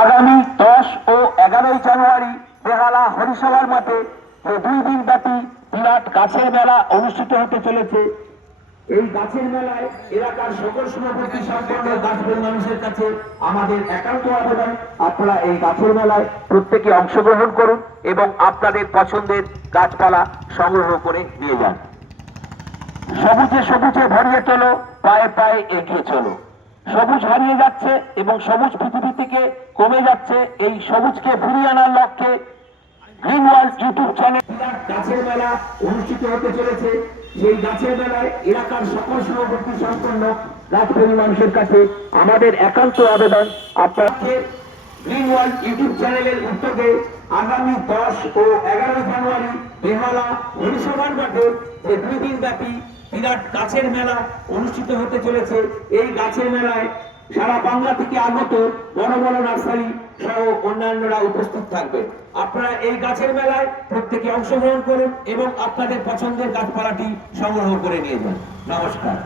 আগামী 10 ও 11 জানুয়ারি বেহালা হরিসভার মাঠে 2 দিন ব্যাপী বিরাট গাছের মেলা অনুষ্ঠিত হতে চলেছে। এই গাছের মেলায় এলাকার সকল সমাপতি সম্পন্ন গাছপ্রেমী মানুষের কাছে আমাদের একান্ত আবেদন, আপনারা এই গাছের মেলায় প্রত্যেকে অংশগ্রহণ করুন এবং আপনাদের পছন্দের গাছপালা সংগ্রহ করে নিয়ে যান। সবুজে সবুজে ভরিয়ে তোলো, পায়ে পায়ে এগিয়ে চলো। সবুজ হারিয়ে যাচ্ছে এবং সবুজ পৃথিবী থেকে কমে যাচ্ছে। এই সবুজকে ফিরিয়ে আনার লক্ষ্যে গ্রিন ওয়ার্ল্ড ইউটিউব চ্যানেল গাছের মেলা অনুষ্ঠিত হতে চলেছে। সেই গাছের মেলায় এলাকার সকল সমাপতি সম্পন্ন গাছপ্রেমী মানুষের কাছে আমাদের একান্ত আবেদন, আপনাদের গ্রিন ওয়ার্ল্ড ইউটিউব চ্যানেলের উদ্যোগে আগামী 10 ও 11 জানুয়ারি বেহালা হরিসভার মাঠে 2 দিন ব্যাপী বিরাট গাছের মেলা অনুষ্ঠিত হতে চলেছে। এই গাছের মেলায় সারা বাংলা থেকে আগত বড় বড় নার্সারি সহ অন্যান্যরা উপস্থিত থাকবে। আপনারা এই গাছের মেলায় প্রত্যেকে অংশগ্রহণ করুন এবং আপনাদের পছন্দের গাছপালাটি সংগ্রহ করে নিয়ে যান। নমস্কার।